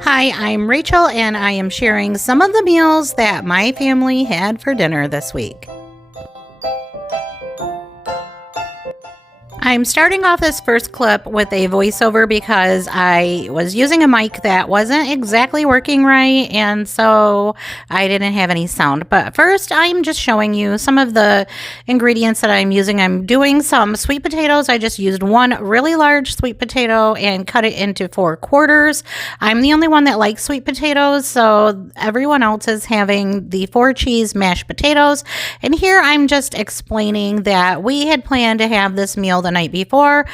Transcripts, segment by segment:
Hi, I'm Rachel, and I am sharing some of the meals that my family had for dinner this week. I'm starting off this first clip with a voiceover because I was using a mic that wasn't exactly working right, and so I didn't have any sound. But first, I'm just showing you some of the ingredients that I'm using. I'm doing some sweet potatoes. I just used one really large sweet potato and cut it into 4 quarters. I'm the only one that likes sweet potatoes, so everyone else is having the 4 cheese mashed potatoes. And here I'm just explaining that we had planned to have this meal the night before,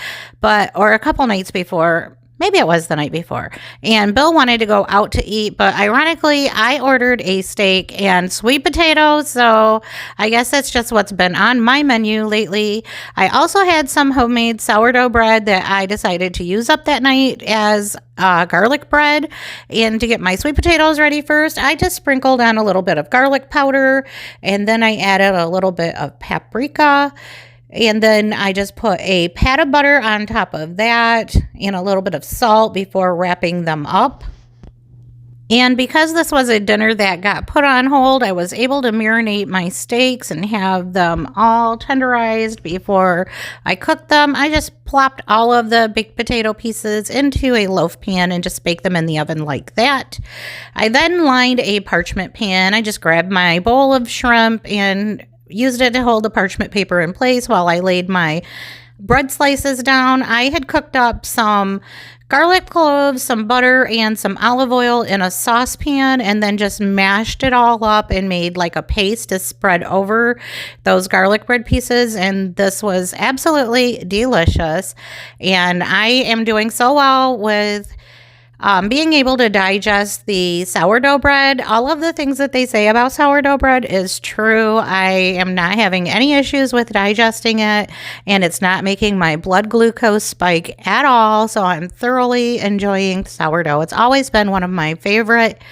or a couple nights before. Maybe it was the night before. And Bill wanted to go out to eat, but ironically, I ordered a steak and sweet potatoes, so I guess that's just what's been on my menu lately. I also had some homemade sourdough bread that I decided to use up that night as garlic bread. And to get my sweet potatoes ready first, I just sprinkled on a little bit of garlic powder, and then I added a little bit of paprika. And then I just put a pat of butter on top of that and a little bit of salt before wrapping them up. And because this was a dinner that got put on hold, I was able to marinate my steaks and have them all tenderized before I cooked them. I just plopped all of the baked potato pieces into a loaf pan and just baked them in the oven like that. I then lined a parchment pan. I just grabbed my bowl of shrimp and used it to hold the parchment paper in place while I laid my bread slices down. I had cooked up some garlic cloves, some butter, and some olive oil in a saucepan, and then just mashed it all up and made like a paste to spread over those garlic bread pieces. And this was absolutely delicious. And I am doing so well with being able to digest the sourdough bread. All of the things that they say about sourdough bread is true. I am not having any issues with digesting it, and it's not making my blood glucose spike at all. So I'm thoroughly enjoying sourdough. It's always been one of my favorite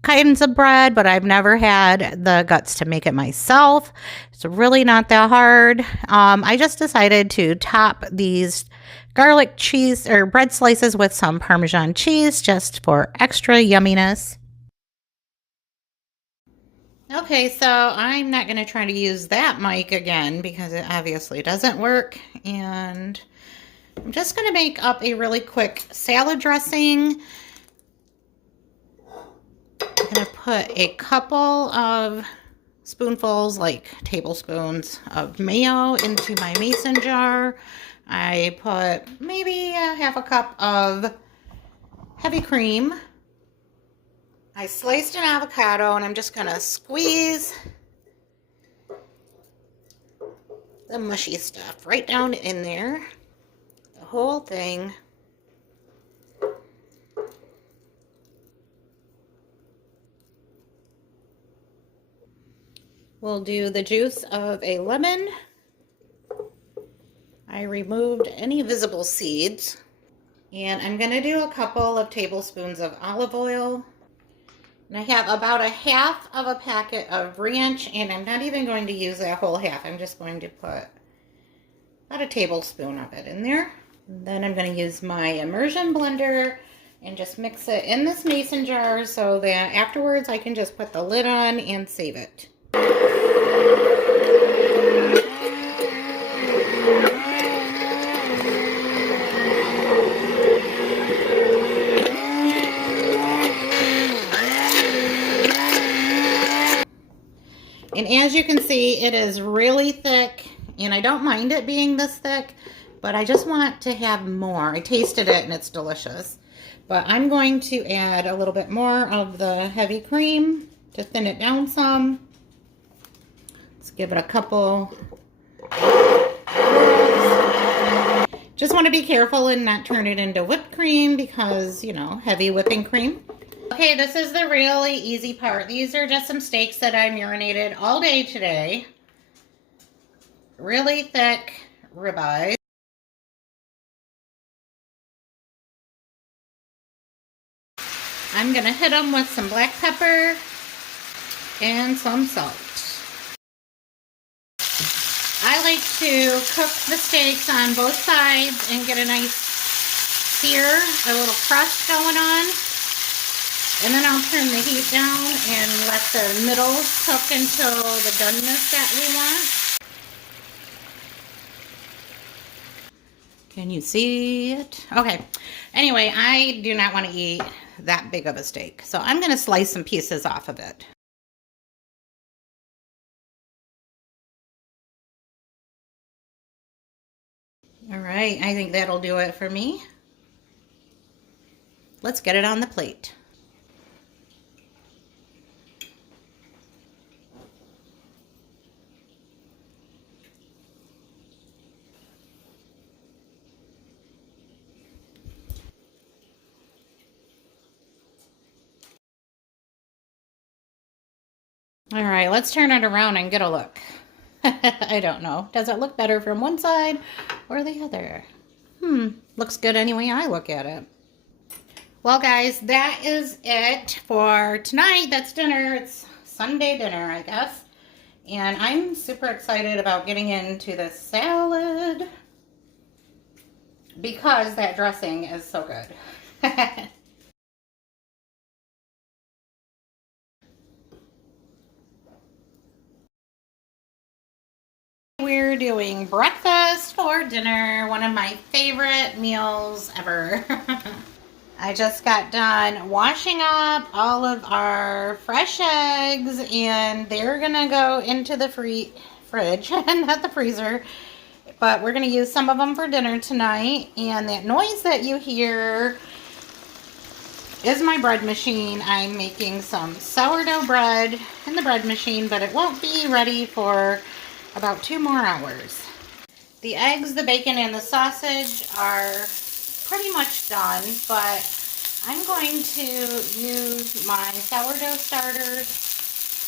kinds of bread, but I've never had the guts to make it myself. It's really not that hard. I just decided to top these garlic cheese or bread slices with some Parmesan cheese just for extra yumminess. Okay, so I'm not going to try to use that mic again because it obviously doesn't work. And I'm just going to make up a really quick salad dressing. I'm going to put a couple of spoonfuls, like tablespoons of mayo into my mason jar. I put maybe a half a cup of heavy cream. I sliced an avocado and I'm just going to squeeze the mushy stuff right down in there. The whole thing. We'll do the juice of a lemon. I removed any visible seeds. And I'm going to do a couple of tablespoons of olive oil. And I have about a half of a packet of ranch, and I'm not even going to use that whole half. I'm just going to put about a tablespoon of it in there. And then I'm going to use my immersion blender and just mix it in this mason jar so that afterwards I can just put the lid on and save it. And as you can see, it is really thick, and I don't mind it being this thick, but I just want to have more. I tasted it and it's delicious. But I'm going to add a little bit more of the heavy cream to thin it down some. Let's give it a couple. Just want to be careful and not turn it into whipped cream because, you know, heavy whipping cream. Okay, this is the really easy part. These are just some steaks that I marinated all day today. Really thick ribeye. I'm going to hit them with some black pepper and some salt. I like to cook the steaks on both sides and get a nice sear, a little crust going on. And then I'll turn the heat down and let the middles cook until the doneness that we want. Can you see it? Okay. Anyway, I do not want to eat that big of a steak, so I'm going to slice some pieces off of it. All right, I think that'll do it for me. Let's get it on the plate. All right, let's turn it around and get a look. I don't know. Does it look better from one side or the other? Looks good any way I look at it. Well, guys, that is it for tonight. That's dinner. It's Sunday dinner, I guess. And I'm super excited about getting into the salad because that dressing is so good. We're doing breakfast for dinner, one of my favorite meals ever. I just got done washing up all of our fresh eggs and they're gonna go into the fridge, not the freezer, but we're gonna use some of them for dinner tonight. And that noise that you hear is my bread machine. I'm making some sourdough bread in the bread machine, but it won't be ready for about 2 more hours. The eggs, the bacon, and the sausage are pretty much done, but I'm going to use my sourdough starters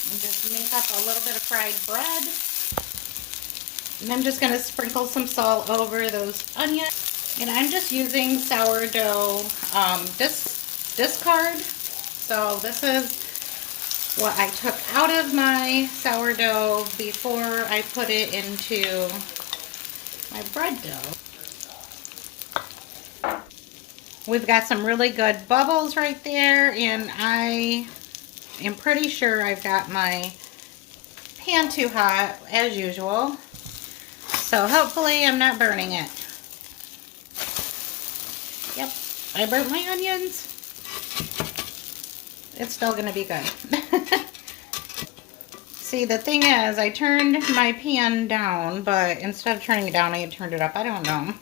and just make up a little bit of fried bread. And I'm just going to sprinkle some salt over those onions. And I'm just using sourdough discard. So this is what I took out of my sourdough before I put it into my bread dough. We've got some really good bubbles right there, and I am pretty sure I've got my pan too hot as usual. So hopefully I'm not burning it. Yep, I burnt my onions. It's still gonna be good. See, the thing is, I turned my pan down, but instead of turning it down, I had turned it up. I don't know.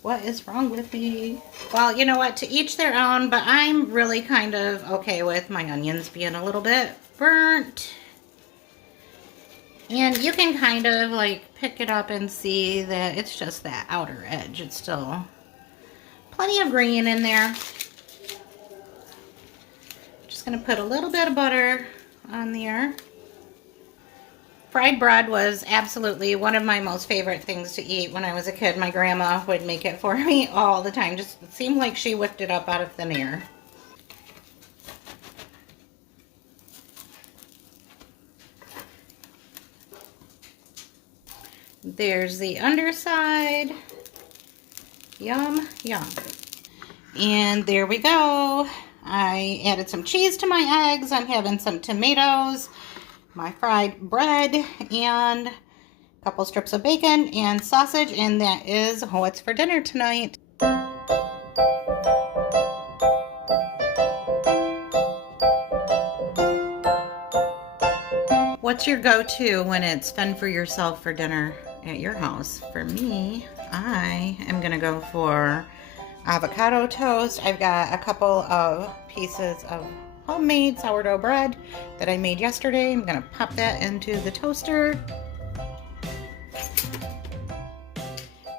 What is wrong with me? Well, you know what? To each their own, but I'm really kind of okay with my onions being a little bit burnt. And you can kind of like pick it up and see that it's just that outer edge. It's still plenty of green in there. Just gonna put a little bit of butter on there. Fried bread was absolutely one of my most favorite things to eat when I was a kid. My grandma would make it for me all the time. Just it seemed like she whipped it up out of thin air. There's the underside. Yum, yum. And there we go. I added some cheese to my eggs. I'm having some tomatoes, my fried bread, and a couple strips of bacon and sausage, and that is what's for dinner tonight. What's your go-to when it's fun for yourself for dinner at your house? For me, I am gonna go for avocado toast. I've got a couple of pieces of homemade sourdough bread that I made yesterday. I'm gonna pop that into the toaster.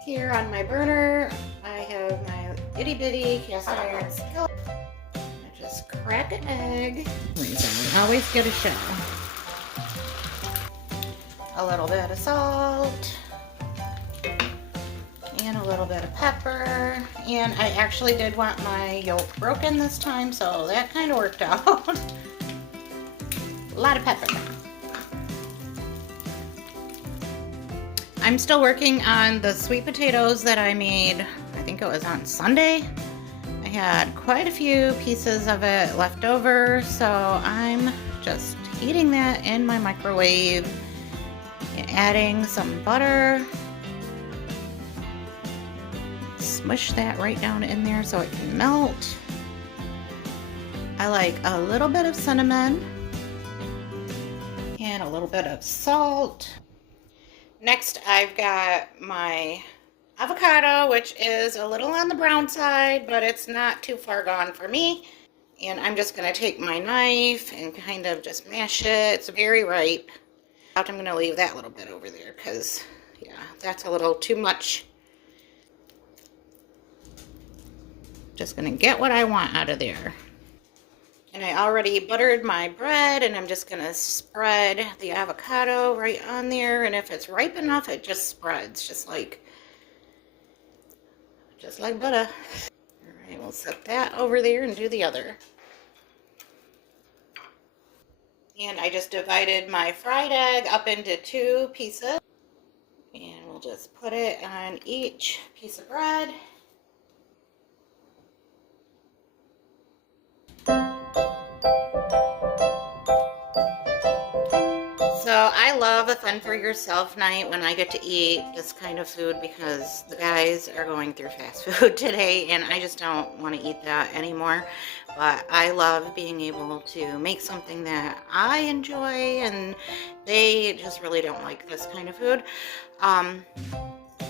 Here on my burner, I have my itty bitty cast iron skillet. I just crack an egg. Always get a shell. A little bit of salt. And a little bit of pepper. And I actually did want my yolk broken this time, so that kind of worked out. A lot of pepper. I'm still working on the sweet potatoes that I made, I think it was on Sunday. I had quite a few pieces of it left over, so I'm just heating that in my microwave and adding some butter. Smush that right down in there so it can melt. I like a little bit of cinnamon and a little bit of salt. Next, I've got my avocado, which is a little on the brown side, but it's not too far gone for me. And I'm just going to take my knife and kind of just mash it. It's very ripe. I'm going to leave that little bit over there because, yeah, that's a little too much. Just going to get what I want out of there. And I already buttered my bread, and I'm just going to spread the avocado right on there. And if it's ripe enough, it just spreads, just like butter. All right, we'll set that over there and do the other. And I just divided my fried egg up into 2 pieces. And we'll just put it on each piece of bread. So I love a fun for yourself night when I get to eat this kind of food because the guys are going through fast food today and I just don't want to eat that anymore. But I love being able to make something that I enjoy, and they just really don't like this kind of food.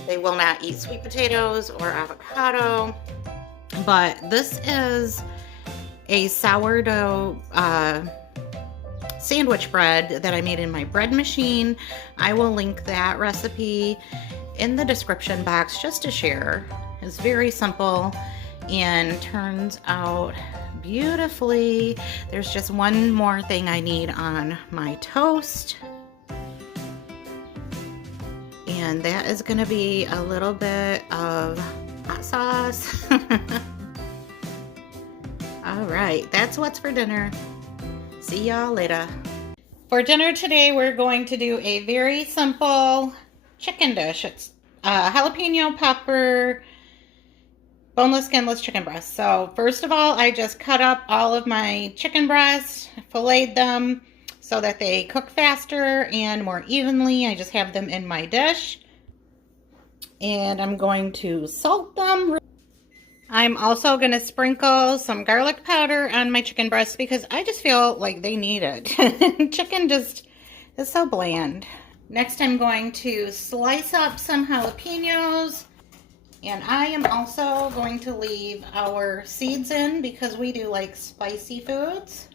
They will not eat sweet potatoes or avocado, but this is a sourdough sandwich bread that I made in my bread machine. I will link that recipe in the description box just to share. It's very simple and turns out beautifully. There's just one more thing I need on my toast, and that is going to be a little bit of hot sauce. All right, that's what's for dinner. See y'all later. For dinner today, we're going to do a very simple chicken dish. It's jalapeno pepper, boneless, skinless chicken breast. So first of all, I just cut up all of my chicken breasts, filleted them so that they cook faster and more evenly. I just have them in my dish. And I'm going to salt them. I'm also going to sprinkle some garlic powder on my chicken breasts because I just feel like they need it. Chicken just is so bland. Next, I'm going to slice up some jalapenos. And I am also going to leave our seeds in because we do like spicy foods.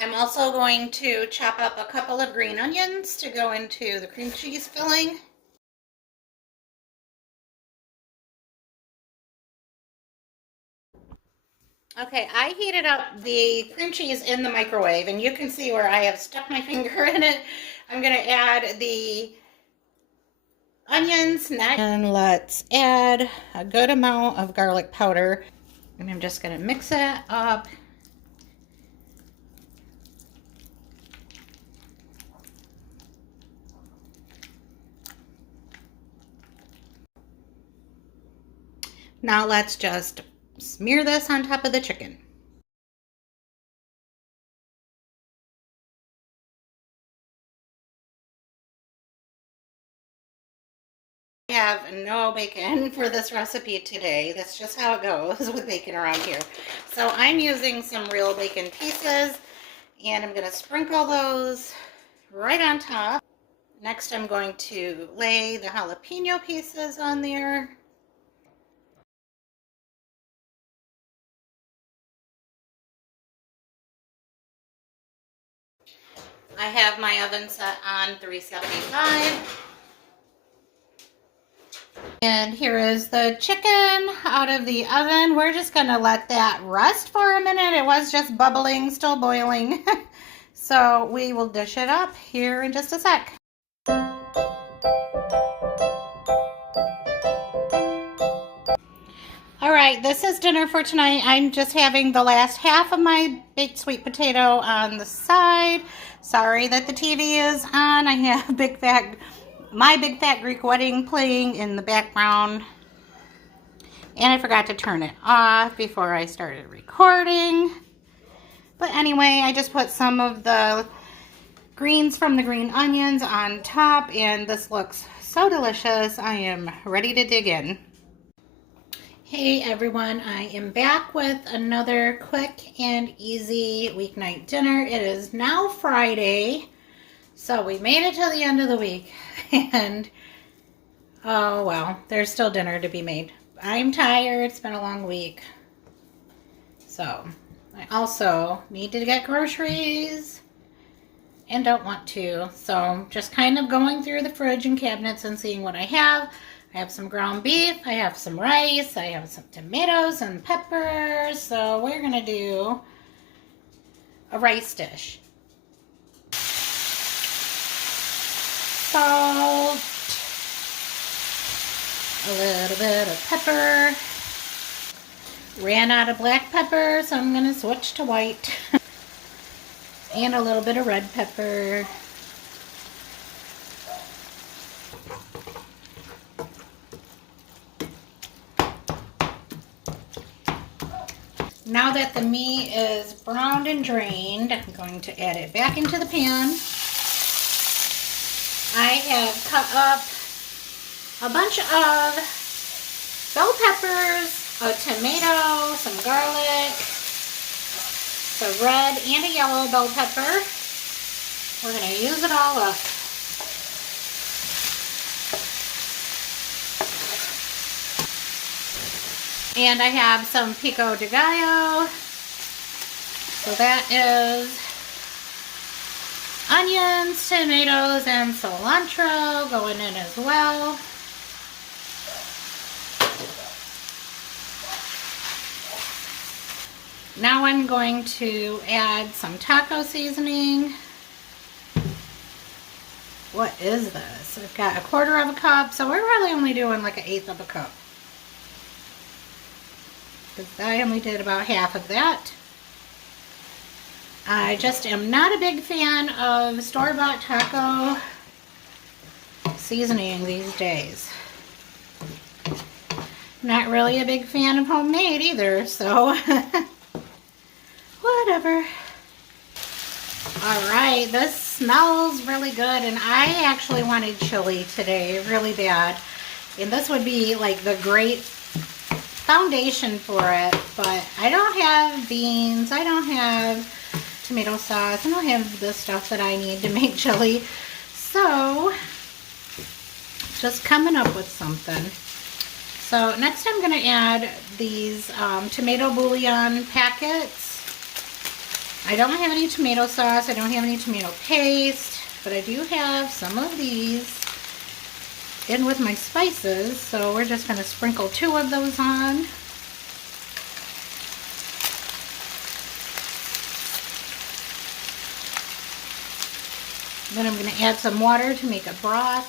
I'm also going to chop up a couple of green onions to go into the cream cheese filling. Okay, I heated up the cream cheese in the microwave, and you can see where I have stuck my finger in it. I'm going to add the onions next, and let's add a good amount of garlic powder. And I'm just going to mix it up. Now let's just smear this on top of the chicken. I have no bacon for this recipe today. That's just how it goes with bacon around here. So I'm using some real bacon pieces, and I'm going to sprinkle those right on top. Next, I'm going to lay the jalapeno pieces on there. I have my oven set on 375. And here is the chicken out of the oven. We're just going to let that rest for a minute. It was just bubbling, still boiling. So we will dish it up here in just a sec. All right, this is dinner for tonight. I'm just having the last half of my baked sweet potato on the side. Sorry that the TV is on. I have my big fat Greek wedding playing in the background. And I forgot to turn it off before I started recording. But anyway, I just put some of the greens from the green onions on top, and this looks so delicious. I am ready to dig in. Hey everyone, I am back with another quick and easy weeknight dinner. It is now Friday, so we made it till the end of the week, and oh well, there's still dinner to be made. I'm tired, it's been a long week, so I also need to get groceries and don't want to, so just kind of going through the fridge and cabinets and seeing what I have. I have some ground beef, I have some rice, I have some tomatoes and peppers, so we're going to do a rice dish. Salt, a little bit of pepper. Ran out of black pepper, so I'm going to switch to white. And a little bit of red pepper. Now that the meat is browned and drained, I'm going to add it back into the pan. I have cut up a bunch of bell peppers, a tomato, some garlic, a red and a yellow bell pepper. We're going to use it all up. And I have some pico de gallo. So that is onions, tomatoes, and cilantro going in as well. Now I'm going to add some taco seasoning. What is this? I've got 1/4 of a cup, so we're really only doing like 1/8 of a cup. Because I only did about half of that. I just am not a big fan of store-bought taco seasoning these days. Not really a big fan of homemade either, so whatever. Alright, this smells really good, and I actually wanted chili today really bad. And this would be like the great foundation for it, but I don't have beans, I don't have tomato sauce, I don't have the stuff that I need to make chili, so just coming up with something. So next I'm going to add these tomato bouillon packets. I don't have any tomato sauce, I don't have any tomato paste, but I do have some of these in with my spices, so we're just going to sprinkle 2 of those on. Then I'm going to add some water to make a broth.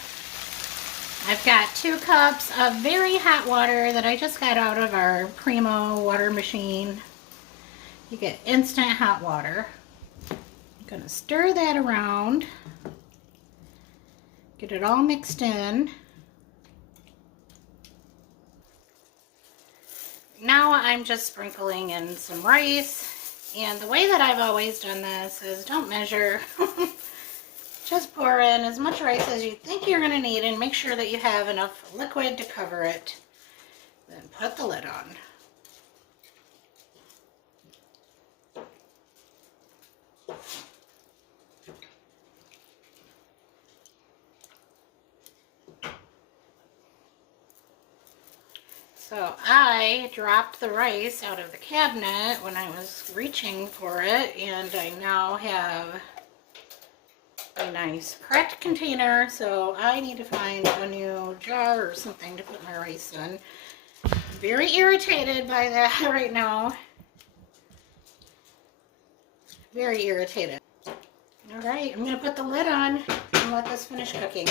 I've got 2 cups of very hot water that I just got out of our Primo water machine. You get instant hot water. I'm going to stir that around, get it all mixed in. Now I'm just sprinkling in some rice, and the way that I've always done this is don't measure. Just pour in as much rice as you think you're going to need and make sure that you have enough liquid to cover it. Then put the lid on. So I dropped the rice out of the cabinet when I was reaching for it, and I now have a nice cracked container, so I need to find a new jar or something to put my rice in. I'm very irritated by that right now. Very irritated. Alright, I'm going to put the lid on and let this finish cooking.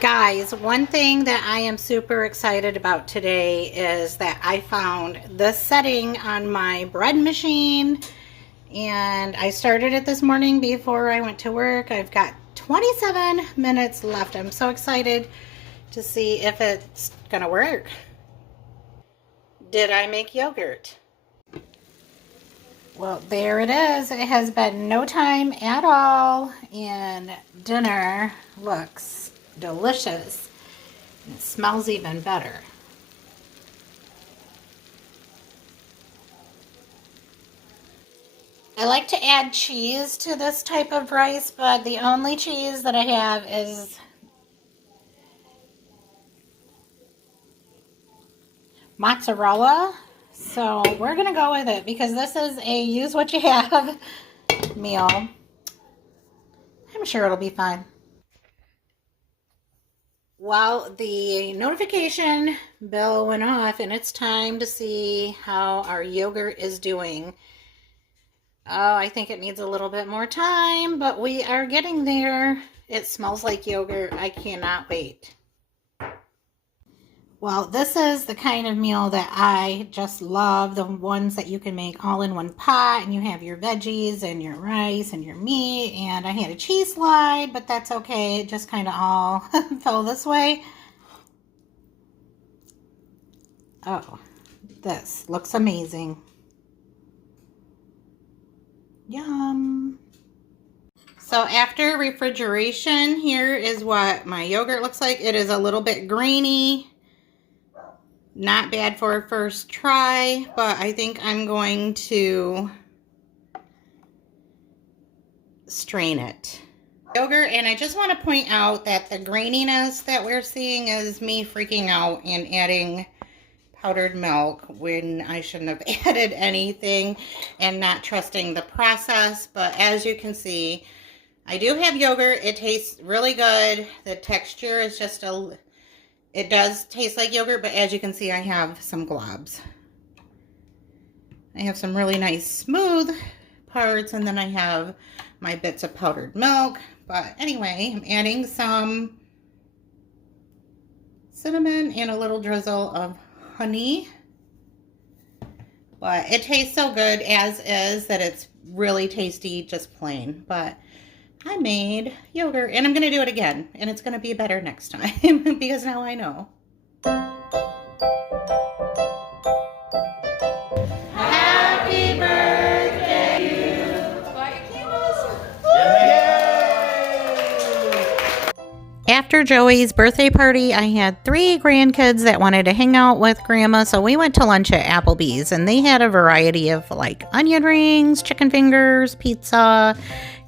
Guys, one thing that I am super excited about today is that I found this setting on my bread machine, and I started it this morning before I went to work. I've got 27 minutes left. I'm so excited to see if it's gonna work. Did I make yogurt? Well, there it is. It has been no time at all, and dinner looks delicious. It smells even better. I like to add cheese to this type of rice, but the only cheese that I have is mozzarella. So we're gonna go with it because this is a use what you have meal. I'm sure it'll be fine. Well, the notification bell went off and it's time to see how our yogurt is doing. Oh, I think it needs a little bit more time, but we are getting there. It smells like yogurt. I cannot wait. Well, this is the kind of meal that I just love, the ones that you can make all in one pot, and you have your veggies and your rice and your meat, and I had a cheese slide, but that's okay. It just kind of all fell this way. Oh, this looks amazing. Yum. So after refrigeration, here is what my yogurt looks like. It is a little bit grainy. Not bad for a first try, but I think I'm going to strain it. Yogurt, and I just want to point out that the graininess that we're seeing is me freaking out and adding powdered milk when I shouldn't have added anything and not trusting the process. But as you can see, I do have yogurt. It tastes really good. The texture is just it does taste like yogurt, but as you can see, I have some globs. I have some really nice smooth parts, and then I have my bits of powdered milk. But anyway, I'm adding some cinnamon and a little drizzle of honey. But it tastes so good as is that it's really tasty just plain. But I made yogurt, and I'm going to do it again, and it's going to be better next time because now I know. Happy birthday to you. Light candles. After Joey's birthday party, I had 3 grandkids that wanted to hang out with Grandma, so we went to lunch at Applebee's, and they had a variety of like onion rings, chicken fingers, pizza,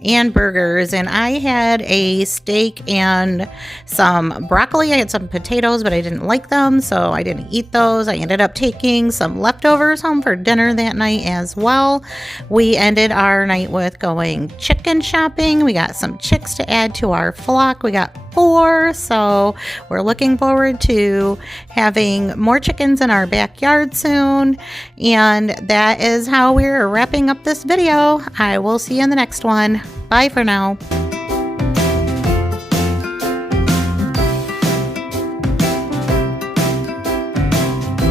and burgers, and I had a steak and some broccoli. I had some potatoes, but I didn't like them, so I didn't eat those. I ended up taking some leftovers home for dinner that night as well. We ended our night with going chicken shopping. We got some chicks to add to our flock. We got 4, so we're looking forward to having more chickens in our backyard soon. And that is how we're wrapping up this video. I will see you in the next one. Bye for now.